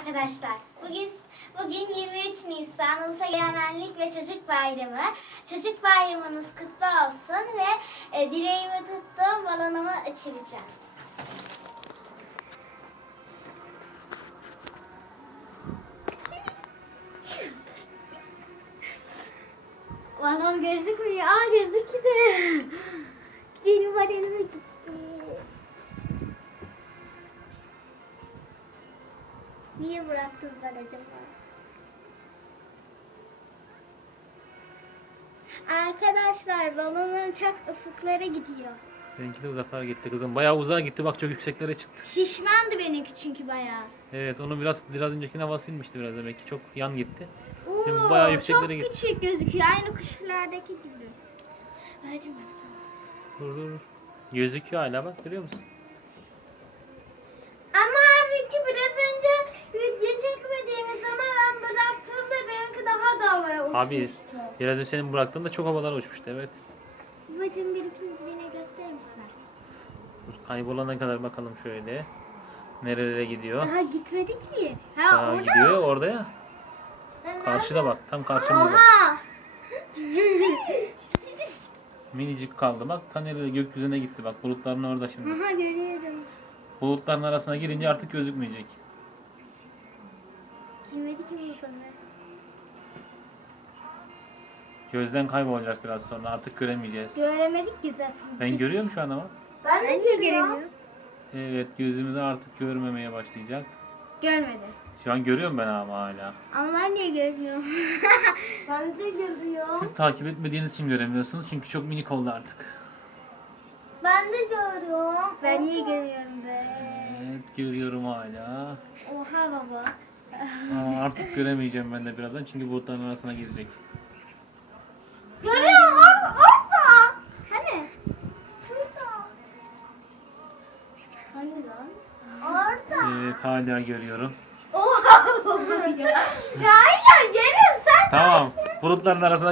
arkadaşlar. Bugün bugün 23 Nisan Ulusal Egemenlik ve Çocuk Bayramı. Çocuk bayramınız kutlu olsun ve e, dileğimi tuttum balonumu uçuracağım. Balon gözükmüyor. Aa gözüktü. Benim balonum gitti. Niye bıraktım ben acaba? Arkadaşlar balonun çok ufuklara gidiyor. Seninki de uzaklara gitti kızım. Bayağı uzağa gitti bak çok yükseklere çıktı. Şişmandı benimki çünkü bayağı. Evet onu biraz biraz öncekine havası inmişti biraz demek ki çok yan gitti. Oo, Şimdi bayağı yükseklere çok gitti. küçük gözüküyor. Aynı kuşlardaki gibi. Hadi bakalım. Dur dur. Gözüküyor hala bak görüyor musun? Abi biraz önce senin bıraktığında çok havalara uçmuştu evet. Babacığım bir beni gösterir misin artık? Dur, kaybolana kadar bakalım şöyle. Nerelere gidiyor? Daha gitmedik mi? Ha Daha orada gidiyor orada ya. Ben Karşıda bak tam karşımızda. Oha! Minicik kaldı bak ta nereye gökyüzüne gitti bak bulutların orada şimdi. Aha görüyorum. Bulutların arasına girince artık gözükmeyecek. Girmedi ki buradan. Gözden kaybolacak biraz sonra artık göremeyeceğiz. Göremedik ki zaten. Ben görüyorum şu an ama. Ben de göremiyorum. Evet gözümüzü artık görmemeye başlayacak. Görmedi. Şu an görüyorum ben ama hala. Ama ben niye görmüyorum? ben de görüyorum. Siz takip etmediğiniz için göremiyorsunuz çünkü çok minik oldu artık. Ben de görüyorum. Ben niye görmüyorum be? Evet görüyorum hala. Oha baba. Ama artık göremeyeceğim ben de birazdan çünkü bulutların arasına girecek. Görüyorum orada. Orada. Hani? Şurada. Hani lan? Orada. Evet hala görüyorum. Oha. Ya hayır gelin sen. Tamam bulutların arasına